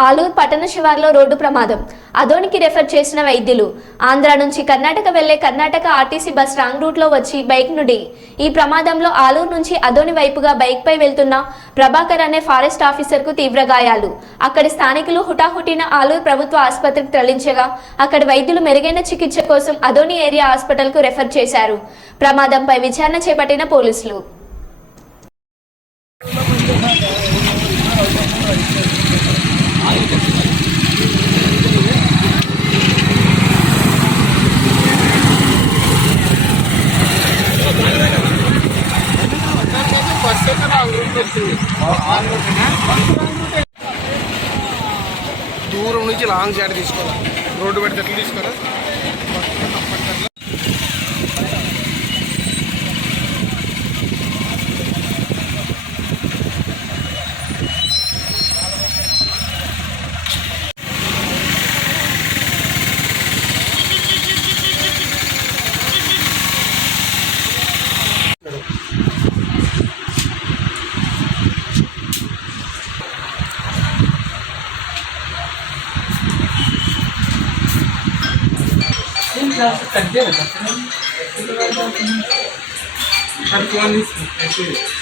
ఆలూరు పట్టణ శివార్లో రోడ్డు ప్రమాదం. అదోనికి రెఫర్ చేసిన వైద్యులు. ఆంధ్ర నుంచి కర్ణాటక వెళ్లే కర్ణాటక ఆర్టీసీ బస్ రాంగ్ రూట్లో వచ్చి బైక్ నుండి ఈ ప్రమాదంలో ఆలూరు నుంచి అదోని వైపుగా బైక్ పై వెళ్తున్న ప్రభాకర్ అనే ఫారెస్ట్ ఆఫీసర్ కు తీవ్ర గాయాలు. అక్కడి స్థానికులు హుటాహుటిన ఆలూరు ప్రభుత్వ ఆసుపత్రికి తరలించగా అక్కడి వైద్యులు మెరుగైన చికిత్స కోసం అదోని ఏరియా హాస్పిటల్ కు రెఫర్ చేశారు. ప్రమాదంపై విచారణ చేపట్టిన పోలీసులు. దూరం నుంచి లాంగ్ షాట్ తీసుకోవాలి. రోడ్డు పెడితే ఎట్లా తీసుకోరా? Kak dia ada. Kan tuan ini.